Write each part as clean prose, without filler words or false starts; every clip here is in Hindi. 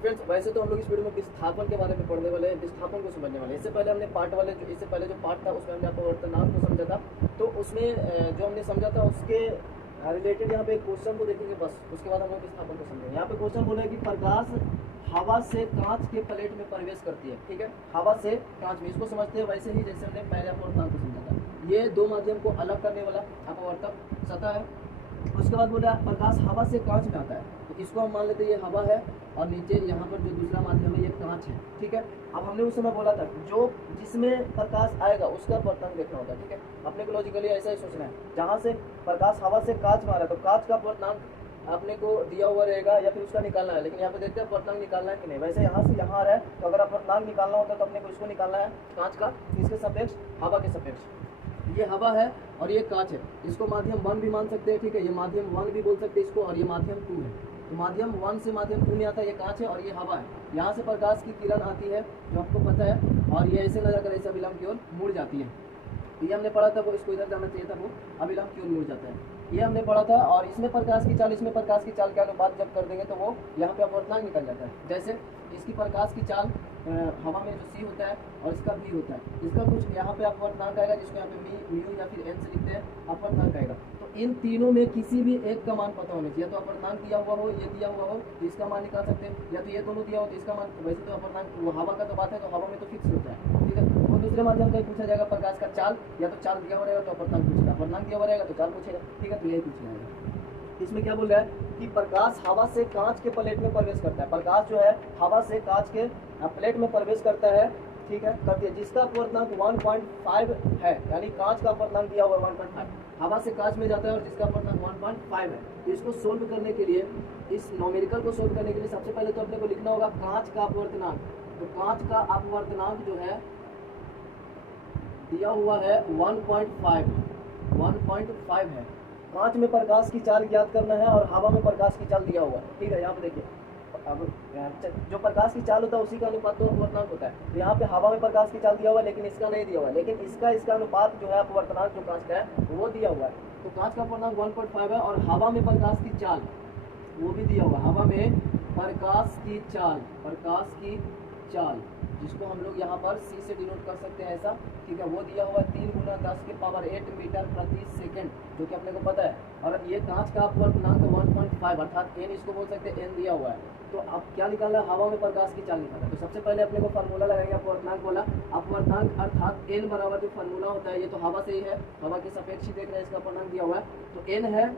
फ्रेंड्स वैसे तो हम लोग इस वीडियो में विस्थापन के बारे में पढ़ने वाले हैं, विस्थापन को समझने वाले हैं। इससे पहले हमने पार्ट वाले जो इससे पहले जो पार्ट था उसमें हमने अपवर्तनांक को समझा था। तो उसमें जो हमने समझा था उसके रिलेटेड यहाँ पे एक क्वेश्चन को देखेंगे बस, उसके बाद हम लोग विस्थापन को समझेंगे। यहाँ पे क्वेश्चन बोला है कि प्रकाश हवा से कांच के प्लेट में प्रवेश करती है, ठीक है, हवा से कांच में। इसको समझते हैं वैसे ही जैसे हमने पहले अपवर्तनांक को समझा था। ये दो माध्यम को अलग करने वाला अपवर्तक सतह है। उसके बाद बोला प्रकाश हवा से कांच में आता है, तो इसको हम मान लेते हैं ये हवा है और नीचे यहाँ पर जो दूसरा माध्यम है ये कांच है, ठीक है। अब हमने उस समय बोला था जो जिसमें प्रकाश आएगा उसका अपवर्तनांक देखना होता है, ठीक है। अपने को लॉजिकली ऐसा ही सोचना है, जहाँ से प्रकाश हवा से कांच में आ रहा है तो कांच का अपवर्तनांक अपने को दिया हुआ रहेगा या फिर उसका निकालना है। लेकिन यहाँ पे देखते हैं अपवर्तनांक निकालना है कि नहीं। वैसे यहाँ से यहाँ आ रहा है तो अगर अपवर्तनांक निकालना होता है तो अपने को इसको निकालना है कांच का, इसके सापेक्ष हवा के सापेक्ष। ये हवा है और ये कांच है, इसको माध्यम 1 भी मान सकते हैं, ठीक है। ये माध्यम 1 भी बोल सकते हैं इसको, और ये माध्यम 2 है। तो माध्यम 1 से माध्यम 2 में आता है, ये कांच है और ये हवा है। यहाँ से प्रकाश की किरण आती है जो आपको पता है, और ये ऐसे न जाकर ऐसे अभिलंब की ओर मुड़ जाती है। ये हमने पढ़ा था, वो इसको इधर जाना चाहिए था, वो अभिलंब की ओर मुड़ जाता है, ये हमने पढ़ा था। और इसमें प्रकाश की चाल, इसमें प्रकाश की चाल के अनुपात जब कर देंगे तो वो यहाँ पे अपवर्तनांक निकल जाता है। जैसे इसकी प्रकाश की चाल हवा में जो सी होता है और इसका भी होता है, इसका कुछ यहाँ पे अपवर्तनांक आएगा जिसको यहाँ पे म्यू या फिर एन से लिखते हैं, अपवर्तनांक आएगा। तो इन तीनों में किसी भी एक का मान पता होना चाहिए, तो अपवर्तनांक दिया हुआ हो, ये दिया हुआ हो तो इसका मान निकाल सकते हैं, या तो ये दोनों दिया हो तो इसका मान। वैसे तो अपवर्तनांक वो हवा का तो बात है, तो हवा में तो फिक्स होता है, ठीक है। वो दूसरे माध्यम का पूछा जाएगा प्रकाश का चाल, या तो चाल दिया हुआ रहेगा तो अपवर्तनांक पूछेगा, अपवर्तनांक दिया हुआ रहेगा तो चाल पूछेगा, ठीक है। तो यही पूछ जाएगा। इसमें क्या बोल रहा है कि प्रकाश हवा से कांच के प्लेट में प्रवेश करता है। प्रकाश जो है हवा से कांच के प्लेट में प्रवेश करता है, ठीक है, करती है, जिसका अपवर्तनांक 1.5 है, यानी कांच का अपवर्तनांक दिया हुआ है 1.5, हवा से कांच में जाता है और जिसका अपवर्तनांक 1.5 है। तो इसको सोल्व करने के लिए, इस न्यूमेरिकल को सोल्व करने के लिए सबसे पहले तो अपने को लिखना होगा कांच का अपवर्तनांक। तो कांच का अपवर्तनांक जो है दिया हुआ है 1.5 है। कांच में प्रकाश की चाल ज्ञात करना है और हवा में प्रकाश की चाल दिया हुआ है, ठीक है। यहाँ पे देखिए, अब जो प्रकाश की चाल होता है उसी का अनुपात तो अपवर्तनांक होता है। तो यहाँ पे हवा में प्रकाश की चाल दिया हुआ है लेकिन इसका नहीं दिया हुआ है, लेकिन इसका अनुपात जो है अपवर्तनांक जो कांच का है वो दिया हुआ है। तो कांच का अपवर्तनांक 1.5 है और हवा में प्रकाश की चाल वो भी दिया हुआ है। हवा में प्रकाश की चाल जिसको हम लोग यहाँ पर सी से डिनोट कर सकते हैं ऐसा, ठीक है, वो दिया हुआ है 3 × 10⁸ मीटर प्रति सेकंड, जो कि अपने को पता है। और ये कांच का अपवर्तनांक 1.5 अर्थात n इसको बोल सकते हैं, n दिया हुआ है। तो अब क्या निकालना है, हवा में प्रकाश की चाल निकालना है। तो सबसे पहले अपने को फार्मूला लगाएंगे अपवर्तनांक वाला। अपवर्तनांक अर्थात n बराबर जो फार्मूला होता है, ये तो हवा से ही है, हवा के सापेक्ष ही देख रहे हैं, इसका अपवर्तनांक दिया हुआ है। तो n है,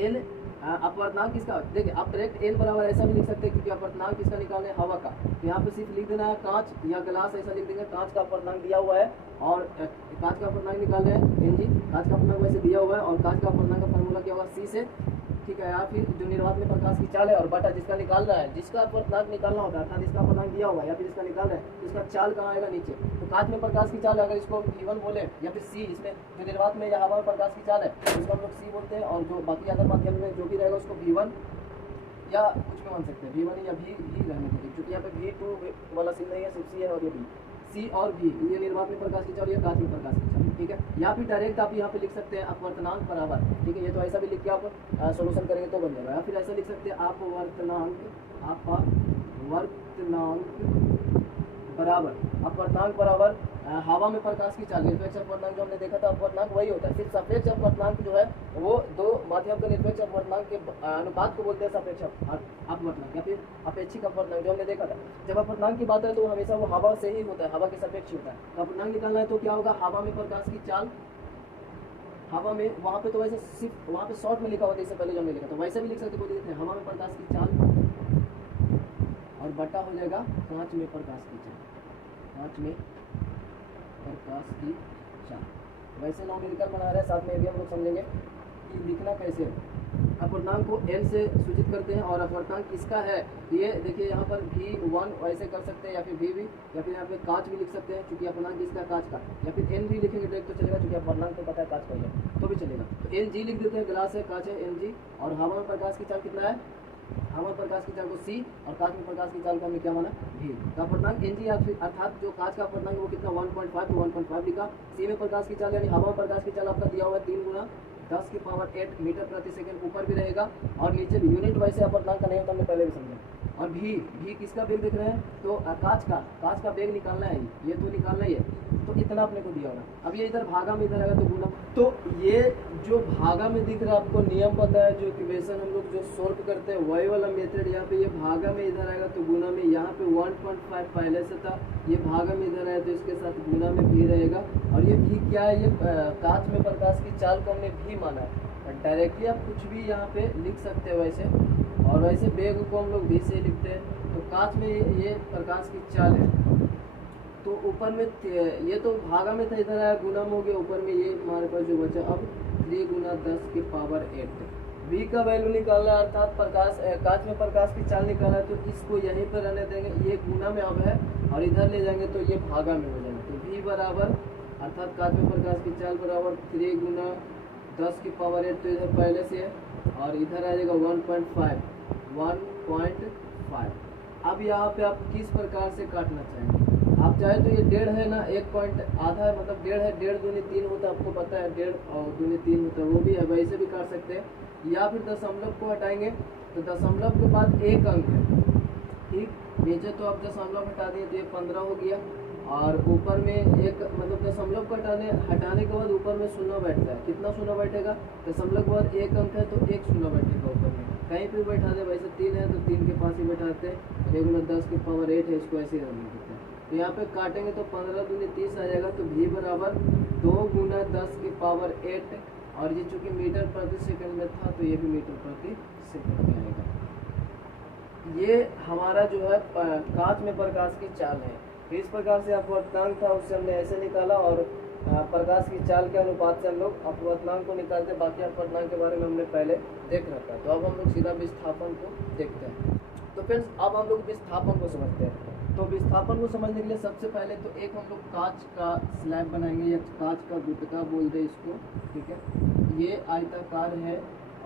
n अपवर्तनांक किसका, देखिए आप डायरेक्ट n बराबर ऐसा भी लिख सकते हैं क्योंकि अपवर्तनांक किसका निकालना है, हवा का। तो यहाँ पे सिर्फ लिख देना है कांच या गिलास, ऐसा लिख देंगे। कांच का अपवर्तनांक दिया हुआ है और कांच का अपवर्तनांक निकालना है Ng, कांच का अपवर्तनांक वैसे दिया हुआ है और कांच का अपवर्तनांक का फॉर्मूला क्या होगा C से, ठीक है। या फिर जो निर्वात में प्रकाश की चाल है और बटा जिसका निकालना है, जिसका अपवर्तनांक निकालना होता है अर्थात इसका अपवर्तनांक दिया हुआ है या फिर इसका निकालना है, तो इसका चाल कहाँ आएगा, नीचे। तो कांच में प्रकाश की चाल अगर इसको V1 बोले या फिर C, इसमें जो निर्वात में या हवा में प्रकाश की चाल है उसको हम लोग C बोलते हैं, और जो बाकी अदर माध्यम में जो भी रहेगा उसको V1 या कुछ भी मान सकते हैं, V1 या V रहने देते, क्योंकि यहाँ पे V2 वाला सीन नहीं है, सिर्फ C है और ये V, C और V, ये निर्वात में प्रकाश की चाल, ये कांच में प्रकाश की चाल, ठीक है। या फिर डायरेक्ट आप यहाँ पे लिख सकते हैं अपवर्तनांक बराबर, ठीक है। ये तो ऐसा भी लिख के आप सोल्यूशन करेंगे तो बन जाएगा। या फिर ऐसा लिख सकते हैं अपवर्तनांक बराबर हवा में प्रकाश की चाल। निरपेक्ष अपवर्तनांक जो हमने देखा था, अपवर्तनांक वही होता है, सिर्फ सापेक्ष अपवर्तनांक जो है वो दो माध्यम के निरपेक्ष अपवर्तनांक के अनुपात को बोलते हैं सापेक्ष अपवर्तनांक या फिर अपेक्षिक अपवर्तनांक, जो हमने देखा था। जब अपवर्तनांक की बात है तो हमेशा वो हवा से ही होता है, हवा के सापेक्ष होता है। तो अपवर्तनांक निकालना है तो क्या होगा, हवा में प्रकाश की चाल, हवा में, वहाँ पे तो वैसे सिर्फ वहाँ पे शॉर्ट में लिखा हुआ था, इससे पहले जो हमने लिखा था वैसे भी लिख सकते, बोल देते हैं हवा में प्रकाश की चाल और बटा हो जाएगा कांच में प्रकाश की चाल, कांच में प्रकाश की चाल। वैसे न्यूमेरिकल बना रहे हैं, साथ में भी हम लोग समझेंगे कि लिखना कैसे है। अपवर्तनांक को n से सूचित करते हैं और अपवर्तनांक किसका है, ये देखिए यहाँ पर V1 वैसे कर सकते हैं या फिर V या फिर यहाँ पे कांच भी लिख सकते हैं क्योंकि अपवर्तनांक किसका, कांच का। या फिर n भी लिखेंगे डायरेक्ट तो चलेगा क्योंकि अपवर्तनांक तो पता है कांच का ही है, तो भी चलेगा। तो Ng लिख देते हैं, गिलास है, कांच है, Ng। और हवा में प्रकाश की चाल कितना है, हवा में प्रकाश की चाल को C और कांच में प्रकाश की चाल को हमने क्या माना, V। तो अपवर्तनांक Ng अर्थात जो कांच का अपवर्तनांक है वो कितना 1.5, तो 1.5 लिखा। C में प्रकाश की चाल यानी हवा में प्रकाश की चाल आपका दिया हुआ है 3 × 10⁸ मीटर प्रति सेकंड, ऊपर भी रहेगा और नीचे भी। यूनिट वैसे अपवर्तनांक का नहीं होता, हमने पहले भी समझा। और भी किसका बेग देख रहे हैं, तो कांच का बेग निकालना है, ये तो निकालना ही है, तो इतना अपने को दिया होगा। अब ये इधर भागा में इधर आएगा तो गुना, तो ये जो भागा में दिख रहा है आपको नियम पता है, जो इक्वेशन हम लोग जो सोल्व करते हैं वही वाला मेथड, यहाँ पे ये भागा में इधर आएगा तो गुना में, यहाँ पे 1.5 पहले से था, ये भागा में इधर आया तो इसके साथ गुना में भी रहेगा। और ये भी क्या है, ये कांच में प्रकाश की चाल को हमने भी माना है, डायरेक्टली आप कुछ भी यहाँ पे लिख सकते हो वैसे, और वैसे बेग को हम लोग भी से लिखते हैं। तो कांच में ये प्रकाश की चाल है, तो ऊपर में ये तो भागा में था, इधर आया गुना में हो गया, ऊपर में ये हमारे पास जो बचा अब 3 गुना 10 की पावर 8। v का वैल्यू निकालना है, अर्थात कांच में प्रकाश की चाल निकालना है, तो इसको यहीं पर रहने देंगे, ये गुना में अब है और इधर ले जाएंगे तो ये भागा में हो जाएंगे। तो v बराबर अर्थात कांच में प्रकाश की चाल बराबर 3 गुना 10 की पावर 8, तो इधर पहले से है, और इधर आ जाएगा 1.5। अब यहाँ पे आप किस प्रकार से काटना चाहेंगे, आप चाहे तो ये 1.5 है ना, 1 पॉइंट आधा है, मतलब 1.5 है, 1.5 दूनी 3 होता है, आपको पता है 1.5 और दूनी 3 होता है, वो भी है, वैसे भी काट सकते हैं। या फिर दशमलव को हटाएंगे तो दशमलव के बाद एक अंक है, ठीक, नीचे तो आप दशमलव हटा दिए तो ये 15 हो गया, और ऊपर में एक मतलब दशमलव को हटाने के बाद ऊपर में शून्य बैठता है, कितना शून्य बैठेगा, दशमलव के बाद एक अंक है तो एक शून्य बैठेगा ऊपर में, कहीं पर बैठा दे, वैसे 3 है तो 3 के पास ही बैठाते हैं, 1 गुना 10 की पावर 8 है, इसको ऐसे ही रख देते हैं। तो यहाँ पे काटेंगे तो 15 दूनी 30 आ जाएगा, तो v बराबर 2 गुना 10 की पावर 8, और ये चूंकि मीटर प्रति सेकंड में था तो ये भी मीटर प्रति सेकंड में आएगा। ये हमारा जो है कांच में प्रकाश की चाल है। तो इस प्रकार से अपवर्तनांक था, उससे हमने ऐसे निकाला, और प्रकाश की चाल के अनुपात से हम लोग अपवर्तनांक को निकालते हैं। बाकी अपवर्तनांक के बारे में हमने पहले देख रखा है। तो अब हम लोग सीधा विस्थापन को देखते हैं। तो फ्रेंड्स अब हम लोग विस्थापन को समझते हैं। तो विस्थापन को समझने के लिए सबसे पहले तो एक हम लोग कांच का स्लैब बनाएंगे, या कांच का गुटका बोल दे इसको, ठीक है। ये आयताकार है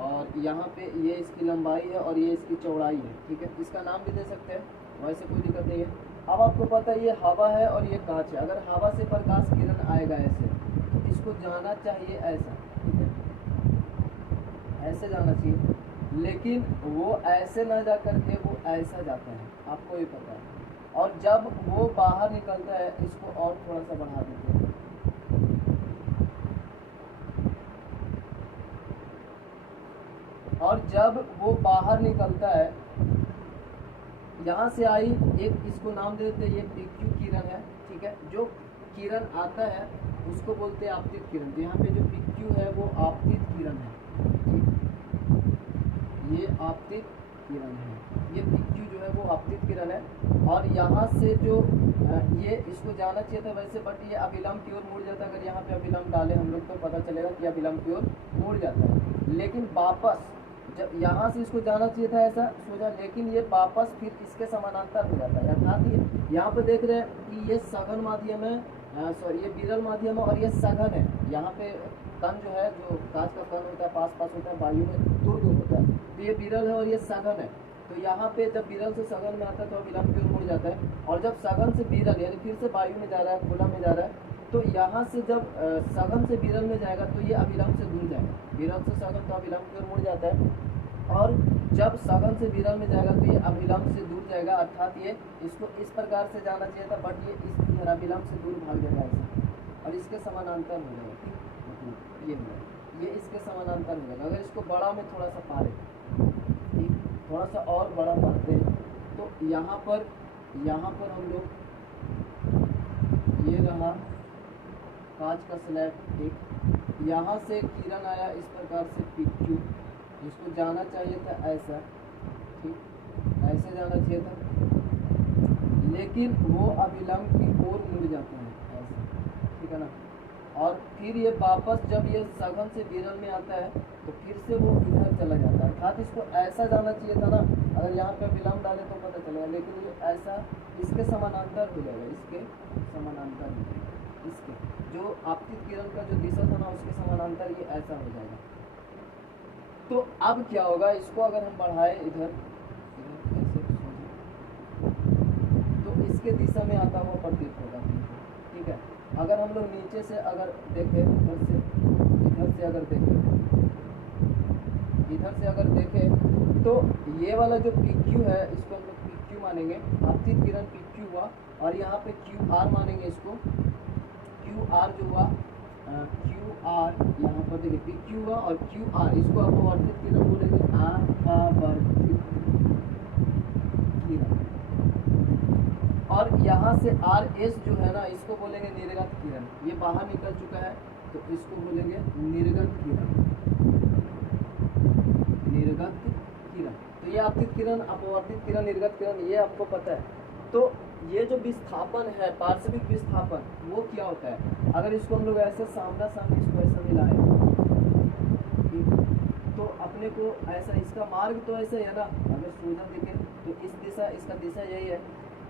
और यहाँ पे ये इसकी लंबाई है और ये इसकी चौड़ाई है, ठीक है। इसका नाम भी दे सकते हैं, वैसे कोई दिक्कत नहीं है। अब आपको पता है ये हवा है और ये कांच है। अगर हवा से प्रकाश किरण आएगा ऐसे, तो इसको जाना चाहिए ऐसा, ठीक है, ऐसे जाना चाहिए, लेकिन वो ऐसे ना जा करके वो ऐसा जाता है, आपको ये पता है। और जब वो बाहर निकलता है, इसको और थोड़ा सा बढ़ा देते हैं, और जब वो बाहर निकलता है, यहाँ से आई एक, इसको नाम दे देते हैं, ये PQ किरण है, ठीक है। जो किरण आता है उसको बोलते हैं आपतित किरण। तो यहाँ पे जो PQ है वो आपतित किरण है, ठीक, ये आपतित किरण है, ये PQ जो है वो आपतित किरण है। और यहाँ से जो ये इसको जाना चाहिए था वैसे, बट ये अभिलंब की ओर मुड़ जाता है। अगर यहाँ पे अभिलंब डाले हम लोग तो पता चलेगा कि अभिलंब की ओर मुड़ जाता है, लेकिन वापस जब यहाँ से इसको जाना चाहिए था ऐसा सोचा, लेकिन ये वापस फिर इसके समानांतर हो जाता है। अर्थात ये यहाँ पे देख रहे हैं कि ये सघन माध्यम है, सॉरी ये विरल माध्यम है और ये सघन है। यहाँ पे कण जो है, जो कांच का कण होता है पास होता है, वायु में दूर होता है, तो ये विरल है और ये सघन है। तो यहाँ पे जब विरल से सघन में आता है तो अभिलंब की ओर मुड़ जाता है, और जब सघन से विरल यानी फिर से वायु में जा रहा है, खुला में जा रहा है, तो यहाँ से जब सघन से विरल में जाएगा तो ये अभिलंब से दूर जाएगा। विरल से सघन तो अभिलंब की ओर मुड़ जाता है, और जब सघन से विरल में जाएगा तो ये अभिलंब से दूर जाएगा। अर्थात ये इसको इस प्रकार से जाना चाहिए था, बट ये इस अभिलंब से दूर भाग जाएगा ऐसे, और इसके समानांतर हो जाएगा, ठीक, ये हो, ये इसके समानांतर हो जाएगा। अगर इसको बड़ा में थोड़ा सा पाले, ठीक, थोड़ा सा और बड़ा पाते हैं, तो यहाँ पर हम लोग, ये रहा कांच का स्लैब, ठीक, यहाँ से किरण आया इस प्रकार से PQ, जिसको जाना चाहिए था ऐसा, ठीक, ऐसे जाना चाहिए था, लेकिन वो अभिलंब की ओर मुड़ जाता है ऐसे, ठीक है ना। और फिर ये वापस जब ये सघन से विरल में आता है तो फिर से वो इधर चला जाता है। अर्थात इसको ऐसा जाना चाहिए था ना, अगर यहाँ पे विलंब डाले तो पता चलेगा, लेकिन ये ऐसा इसके समानांतर हो जाएगा, इसके समानांतर हो जाएगा, इसके जो आपतित किरण का जो दिशा था ना उसके समानांतर ये ऐसा हो जाएगा। तो अब क्या होगा, इसको अगर हम बढ़ाए इधर ऐसे, तो इसके दिशा में आता हुआ प्रतीत होगा, ठीक है। अगर हम लोग नीचे से अगर देखें, इधर से अगर देखें तो ये वाला जो PQ है, इसको हम लोग मानेंगे, आपतित किरण पी क्यू हुआ, और यहाँ पे क्यू आर मानेंगे इसको, क्यू आर जो हुआ क्यू आर, यहाँ पर देखिए पी क्यू हुआ और क्यू आर, इसको अपवर्तित किरण बोलेंगे, अपवर्तित किरण। और यहाँ से आर एस जो है ना, इसको बोलेंगे निर्गत किरण, ये बाहर निकल चुका है तो इसको बोलेंगे निर्गत किरण, निर्गत किरण। तो ये आपतित किरण, अपवर्तित किरण, निर्गत किरण, ये आपको पता है। तो ये जो विस्थापन है, पार्श्विक विस्थापन, वो क्या होता है? अगर इसको हम लोग ऐसे सामना सामने इसको ऐसा मिलाएं, तो अपने को ऐसा, इसका मार्ग तो ऐसा है ना, अगर सोजा देखें तो इस दिशा, इसका दिशा यही है।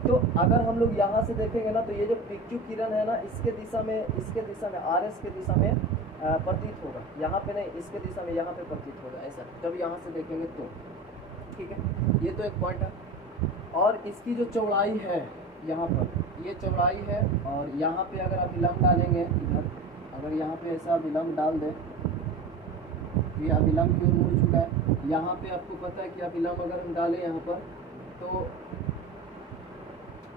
तो अगर हम लोग यहाँ से देखेंगे ना, तो ये जो PQ किरण है ना, इसके दिशा में RS के दिशा में प्रतीत होगा, यहाँ पे नहीं, इसके दिशा में यहाँ पे प्रतीत होगा, ऐसा जब यहाँ से देखेंगे तो, ठीक है। ये तो एक पॉइंट है। और इसकी जो चौड़ाई है, यहाँ पर ये चौड़ाई है, और यहाँ पे अगर आप विलंब डालेंगे इधर, अगर यहाँ पे ऐसा विलंब डाल दें, ये अभिलंब की ओर मुड़ चुका है। यहाँ पे आपको पता है कि अभिलंब अगर हम डालें यहाँ पर, तो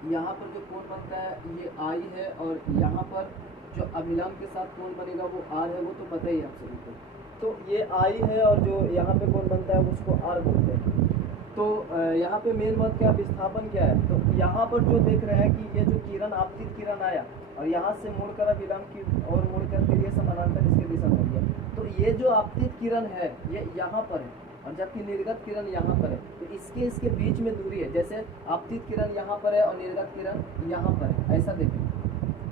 यहाँ पर जो कोण बनता है ये आई है, और यहाँ पर जो अभिलंब के साथ कोण बनेगा वो आर है, वो तो पता ही है आप सभी को। तो ये आई है, और जो यहाँ पे कोण बनता है उसको आर बोलते हैं। तो यहाँ पे मेन बात क्या, विस्थापन क्या है? तो यहाँ पर जो देख रहे हैं कि ये जो किरण, आपतित किरण आया, और यहाँ से मुड़कर अभिलंब की और मुड़कर फिर ये समानांतर इसके दिशा में हो गया। तो ये जो आपतित किरण है ये यहाँ पर है, और जबकि निर्गत किरण यहाँ पर है। तो इसके बीच में दूरी है, जैसे आपतित किरण यहाँ पर है और निर्गत किरण यहाँ पर है, ऐसा देखें।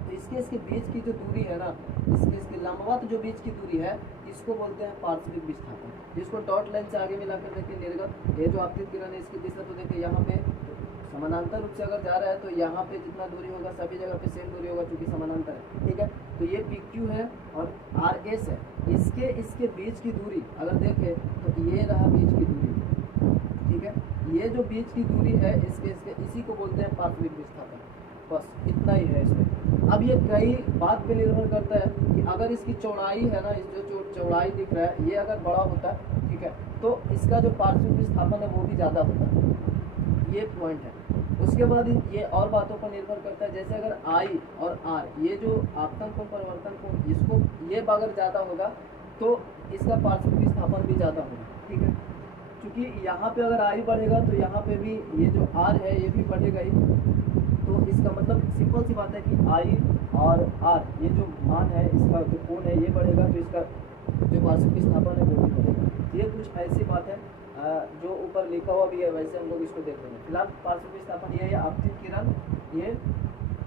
तो इसके बीच की जो दूरी है ना, इसके लंबवत जो बीच की दूरी है, इसको बोलते हैं पार्श्विक विस्थापन। जिसको डॉट लाइन से आगे मिलाकर देखिए, निर्गत, ये जो आपतित किरण है इसकी दिशा, तो देखिए यहाँ पे समानांतर रूप से अगर जा रहा है तो यहाँ पे जितना दूरी होगा सभी जगह पे सेम दूरी होगा, क्योंकि समानांतर है, ठीक है। तो ये PQ है और RS है, इसके बीच की दूरी अगर देखें तो ये रहा बीच की दूरी, ठीक है। ये जो बीच की दूरी है इसके इसी को बोलते हैं पार्श्विक विस्थापन। बस इतना ही है इसमें। अब ये कई बात पे निर्भर करता है कि अगर इसकी चौड़ाई है ना, इस जो चौड़ाई दिख रहा है ये अगर बड़ा होता है, ठीक है, तो इसका जो पार्श्विक विस्थापन है वो भी ज़्यादा होता है, ये पॉइंट है। उसके बाद ये और बातों पर निर्भर करता है, जैसे अगर I और R, ये जो आपतन कोण परिवर्तन कोण, इसको ये अगर ज़्यादा होगा तो इसका पार्श्विक विस्थापन भी ज़्यादा होगा, ठीक है। क्योंकि यहाँ पे अगर I बढ़ेगा तो यहाँ पे भी ये जो R है ये भी बढ़ेगा ही। तो इसका मतलब सिंपल सी बात है कि I और R, ये जो मान है, इसका जो कोण है ये बढ़ेगा, तो इसका जो पार्श्विक विस्थापन है वो भी बढ़ेगा। ये कुछ ऐसी बात है जो ऊपर लिखा हुआ भी है, वैसे हम लोग इसको देख लेंगे। फिलहाल पार्श्विक विस्थापन ये है, आपतित किरण ये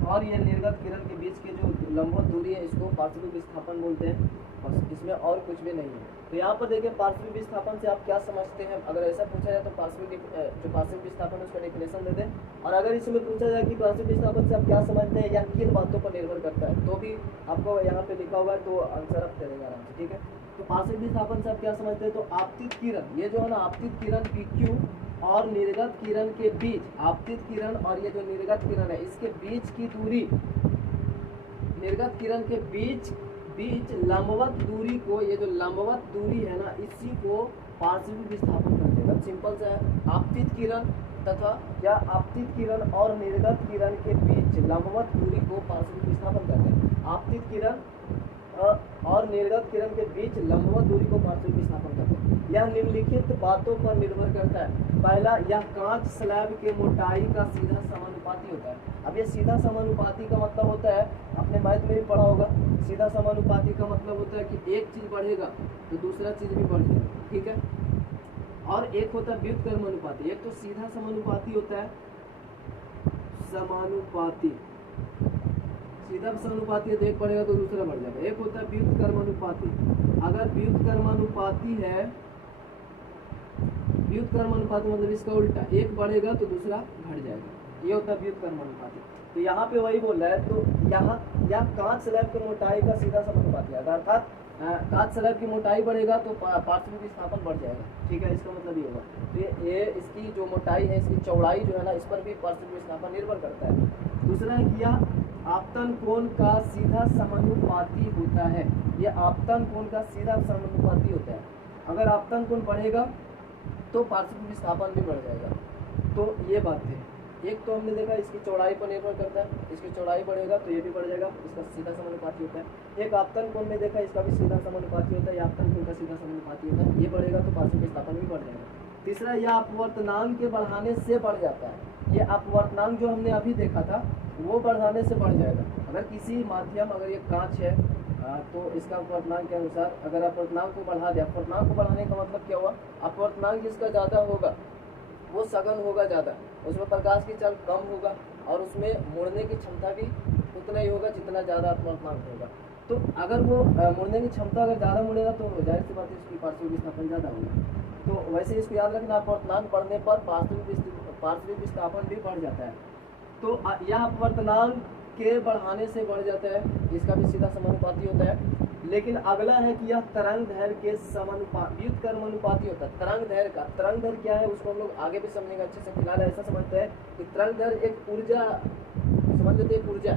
और ये निर्गत किरण के बीच के जो लंबवत दूरी है इसको पार्श्विक विस्थापन बोलते हैं। बस इसमें और कुछ भी नहीं है। तो यहाँ पर देखिए पार्श्विक विस्थापन से आप क्या समझते हैं। अगर ऐसा पूछा जाए तो पार्श्विक विस्थापन उसका डेफिनेशन दे दें, और अगर इसमें पूछा जाए कि पार्श्विक विस्थापन से आप क्या समझते हैं या किन बातों पर निर्भर करता है, तो भी आपको यहाँ पे लिखा हुआ है, तो आंसर आप दे देंगे आराम से, ठीक है। तो पार्श्विक विस्थापन से आप क्या समझते हैं, तो आपतित किरण, ये जो है ना आपतित किरण PQ और निर्गत किरण के बीच, आपतित किरण और ये जो निर्गत किरण है इसके बीच की दूरी, निर्गत किरण के बीच लंबवत दूरी को, ये जो लंबवत दूरी है ना, इसी को पार्श्विक विस्थापन कहते हैं। सिंपल सा है, आपतित किरण तथा या आपतित किरण और निर्गत किरण के बीच लंबवत दूरी को पार्श्विक विस्थापन कहते हैं। आपतित किरण और निर्गत किरण के बीच लंबवत दूरी को पार्श्विक विस्थापन कहते हैं। यह निम्नलिखित बातों पर निर्भर करता है। पहला, यह कांच स्लैब के मोटाई का सीधा समानुपाती होता है। अब ये सीधा समानुपाती का मतलब होता है, आपने मैथ में भी पढ़ा होगा, सीधा समानुपाती का मतलब होता है कि एक चीज बढ़ेगा तो दूसरा चीज भी बढ़ जाएगा, ठीक है। और एक होता है व्युत्क्रमानुपाती। एक तो सीधा समानुपाती होता है, समानुपाती, सीधा समानुपाती है तो एक बढ़ेगा तो दूसरा बढ़ जाएगा। एक होता है व्युत्क्रमानुपाती। अगर व्युत्क्रमानुपाती है, व्युत्क्रमानुपाती मतलब इसका उल्टा, एक बढ़ेगा तो दूसरा घट जाएगा, ये होता है व्युत्क्रमानुपाती। तो यहाँ पे वही बोल रहा है, तो यहाँ या कांच स्लैब की मोटाई का सीधा समानुपाती है, अर्थात कांच स्लैब की मोटाई बढ़ेगा तो पार्श्विक विस्थापन बढ़ जाएगा, ठीक है। इसका मतलब ये होगा, तो ये इसकी जो मोटाई है, इसकी चौड़ाई जो है ना, इस पर भी पार्श्विक विस्थापन निर्भर करता है। दूसरा है कि यह आपतन कोण का सीधा समानुपाती होता है। ये आपतन कोण का सीधा समानुपाती होता है। अगर आपतन कोण बढ़ेगा तो पार्श्विक विस्थापन भी बढ़ जाएगा। तो ये बात है। एक तो हमने देखा इसकी चौड़ाई पर निर्भर करता है, इसकी चौड़ाई बढ़ेगा तो ये भी बढ़ जाएगा, इसका सीधा समानुपाती होता है। एक आपतन कोण में देखा इसका भी सीधा समानुपाती होता है, आपतन कोण का सीधा समानुपाती होता है, ये बढ़ेगा तो पार्श्व विस्थापन भी बढ़ जाएगा। तीसरा, यह अपवर्तनांक के बढ़ाने से बढ़ जाता है। ये अपवर्तनांक जो हमने अभी देखा था वो बढ़ाने से बढ़ जाएगा। अगर किसी माध्यम, अगर ये कांच है तो इसका अपवर्तनांक के अनुसार अगर अपवर्तनांक को बढ़ा दिया, अपवर्तनांक को बढ़ाने का मतलब क्या हुआ, अपवर्तनांक जिसका ज़्यादा होगा वो सघन होगा ज़्यादा, उसमें प्रकाश की चल कम होगा और उसमें मुड़ने की क्षमता भी उतना ही होगा जितना ज़्यादा अपवर्तनांक होगा। तो अगर वो मुड़ने की क्षमता अगर ज़्यादा मुड़ेगा तो जाहिर सी बात है इसकी पार्श्व विस्थापन ज़्यादा होगा। तो वैसे इसको याद रखना, अपवर्तनांक बढ़ने पर पार्श्व विस्थापन भी बढ़ जाता है। तो यह अपवर्तनांक के बढ़ाने से बढ़ जाता है, इसका भी सीधा समानुपाती होता है। लेकिन अगला है कि यह तरंग दैर्घ्य के व्युत्क्रमानुपाती होता है। तरंग दैर्घ्य क्या है उसको हम लोग आगे भी समझेंगे अच्छे से। फिलहाल ऐसा समझते हैं कि तरंग दैर्घ्य एक ऊर्जा, समझ लेते हैं ऊर्जा,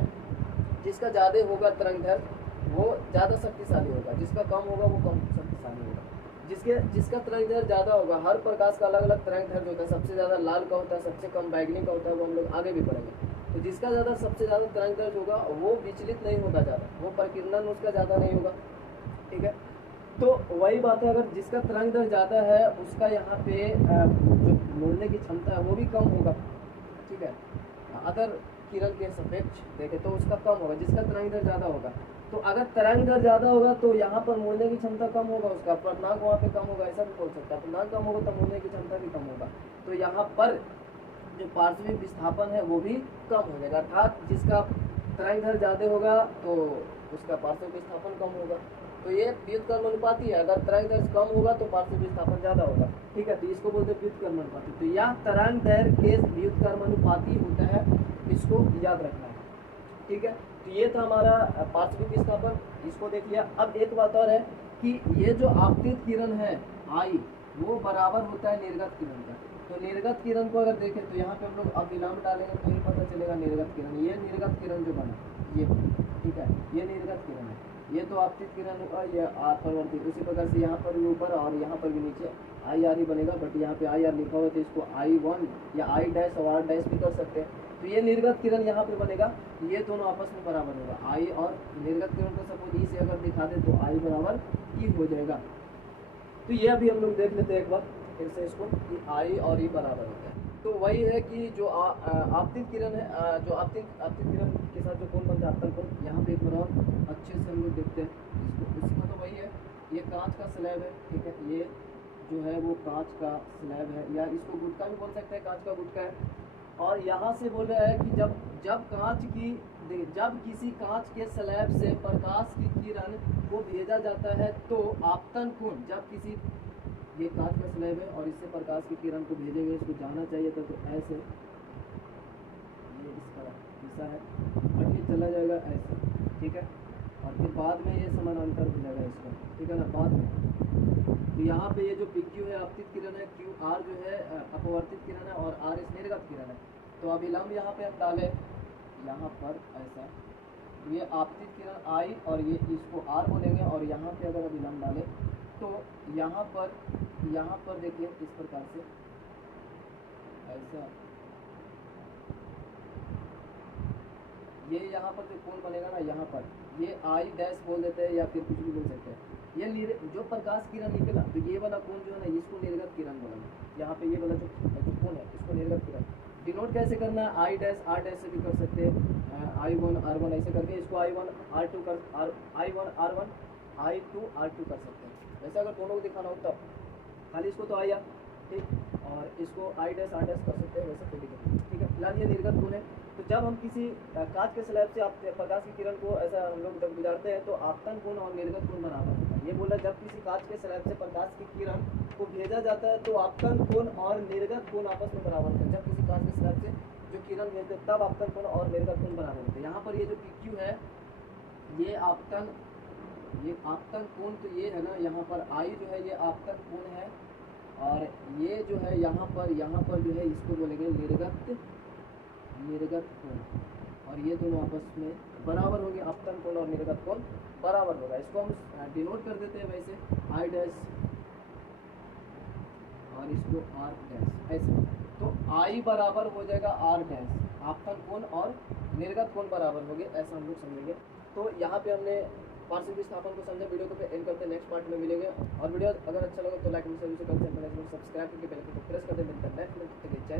जिसका ज़्यादा होगा तरंग दैर्घ्य वो ज़्यादा शक्तिशाली होगा, जिसका कम होगा वो कम शक्तिशाली होगा। जिसका तरंग दैर्घ्य ज़्यादा होगा, हर प्रकाश का अलग अलग तरंग दैर्घ्य होता है, सबसे ज़्यादा लाल का होता है, सबसे कम बैगनी का होता है, वो हम लोग आगे भी पढ़ेंगे। तो जिसका ज़्यादा सबसे ज़्यादा तरंग दैर्घ्य होगा वो विचलित नहीं होगा ज़्यादा, वो प्रकीर्णन उसका ज़्यादा नहीं होगा, ठीक है। तो वही बात है, अगर जिसका तरंग दैर्घ्य ज़्यादा है उसका यहाँ पे जो मुड़ने की क्षमता है वो भी कम होगा, ठीक है। अगर किरण के सापेक्ष देखें तो उसका कम होगा, जिसका तरंग दैर्घ्य ज़्यादा होगा। तो अगर तरंग दैर्घ्य ज़्यादा होगा तो यहाँ पर मुड़ने की क्षमता कम होगा, उसका अपवर्तनांक वहाँ पे कम होगा, ऐसा भी बोल सकता है। अपवर्तनांक कम होगा तो मुड़ने की क्षमता भी कम होगा, तो यहाँ पर जो पार्श्विक विस्थापन है वो भी कम हो जाएगा। अर्थात जिसका तरंग दैर्घ्य ज़्यादा होगा तो उसका पार्श्विक विस्थापन कम होगा। तो ये व्युत्क्रमानुपाती है, अगर तरंग दैर्घ्य कम होगा तो पार्श्विक विस्थापन ज़्यादा होगा, ठीक है। तो इसको बोलते हैं व्युत्क्रमानुपाती। तो यह तरंग दैर्घ्य के व्युत्क्रमानुपाती होता है, इसको याद रखना है, ठीक है। तो ये था हमारा पार्श्विक विस्थापन, इसको देख लिया। अब एक बात और है कि ये जो आपतित किरण है आई, वो बराबर होता है निर्गत किरण का। तो निर्गत किरण को अगर देखें तो यहाँ पे हम लोग अब विलंब डालेंगे तो ये पता चलेगा निर्गत किरण, ये निर्गत किरण जो बना ये, ठीक है, ये निर्गत किरण है। ये तो आपतित किरण होगा, ये अपवर्तित। उसी प्रकार से यहाँ पर भी ऊपर और यहाँ पर भी नीचे आई आर ही बनेगा, बट यहाँ पे आई आर लिखा हुआ तो इसको I1 या आई डैश और आर डैश भी कर सकते हैं। तो ये निर्गत किरण यहाँ पे बनेगा, ये दोनों आपस में बराबर होगा। आई और निर्गत किरण को सपोज ई से अगर दिखा दे तो आई बराबर ई हो जाएगा। तो ये अभी हम लोग देख लेते हैं एक बार फिर से इसको कि आई और ई बराबर होता है। तो वही है कि जो आपतित किरण है, जो आपतित किरण के साथ जो कोण बनता है आपतन कोण, यहाँ पे एक बार और अच्छे से हम लोग देखते हैं इसको। इसका तो वही है, ये कांच का स्लैब है, ठीक है, ये जो है वो कांच का स्लैब है, या इसको गुटका भी बोल सकते हैं, कांच का गुटका है। और यहाँ से बोल रहा है कि जब किसी कांच के स्लैब से प्रकाश की किरण को भेजा जाता है तो आपतन कोण, जब किसी, ये कांच का स्लैब है और इससे प्रकाश की किरण को भेजेंगे, इसको जाना चाहिए था तो ऐसे, ये इसका दिशा है और ये चला जाएगा ऐसे, ठीक है, और फिर बाद में ये समानांतर हो जाएगा इसका, ठीक है ना, बाद में। तो यहाँ पे ये जो PQ है आपतित किरण है, QR जो है अपवर्तित किरण है और R इस निर्गत किरण है। तो अभिलंब यहाँ पे हम डालें यहाँ पर ऐसा, ये आपतित किरण आई और ये इसको R बोलेंगे, और यहाँ पे अगर अभिलंब डालें तो यहाँ पर देखिए इस प्रकार से ऐसा, ये यहाँ पर जो कोण बनेगा ना, यहाँ पर ये आई डैश बोल देते हैं या फिर कुछ भी बोल सकते हैं। ये जो प्रकाश किरण निकला तो ये वाला कोण जो है ना, इसको निर्गत किरण बोलेंगे। यहाँ पे ये वाला जो कोण है इसको निर्गत किरण डिनोट कैसे करना है, आई डैश आर डैश से भी कर सकते हैं, I1 R1 ऐसे करके इसको I1 R2 I1 R1 I2 R2 कर सकते हैं। वैसे अगर दोनों को दिखाना हो तब खाली इसको तो आई आर, ठीक, और इसको आई डैश आर डैश कर सकते हैं, वैसे कोई दिक्कत नहीं, ठीक है। फिलहाल ये निर्गत कोण है। तो जब हम किसी कांच के स्लैब से आप प्रकाश की किरण को ऐसा हम लोग जब गुजारते हैं तो आपतन कोण और निर्गत कोण बराबर होता है। ये बोला जब किसी कांच के स्लैब से प्रकाश की किरण को भेजा जाता है तो आपतन कोण और निर्गत कोण आपस में बराबर होता है। जब किसी कांच के स्लैब से जो किरण भेजते हैं तब आपतन कोण और निर्गत कोण बराबर होते हैं। यहाँ पर ये जो PQ है ये आपतन कोण तो ये है ना, यहाँ पर आई जो है ये आपतन कोण है, और ये जो है यहाँ पर जो है इसको बोलेंगे निर्गत कोण, और ये दोनों आपस में बराबर होंगे, आपतन कोण और निर्गत कोण बराबर होगा। इसको हम डिनोट कर देते हैं वैसे आई डैश और इसको आर डैश ऐसे, तो आई बराबर हो जाएगा आर डैश, आपतन कोण और निर्गत कोण बराबर हो गए, ऐसा हम लोग समझेंगे। तो यहाँ पे हमने पार्श्व विस्थापन को समझा। वीडियो को एंड करते हैं, नेक्स्ट पार्ट में मिलेंगे। और वीडियो अगर अच्छा लगा तो लाइक सब्सक्राइब करके बेल आइकन को प्रेस कर दे। मिलता है नेक्स्ट में, जय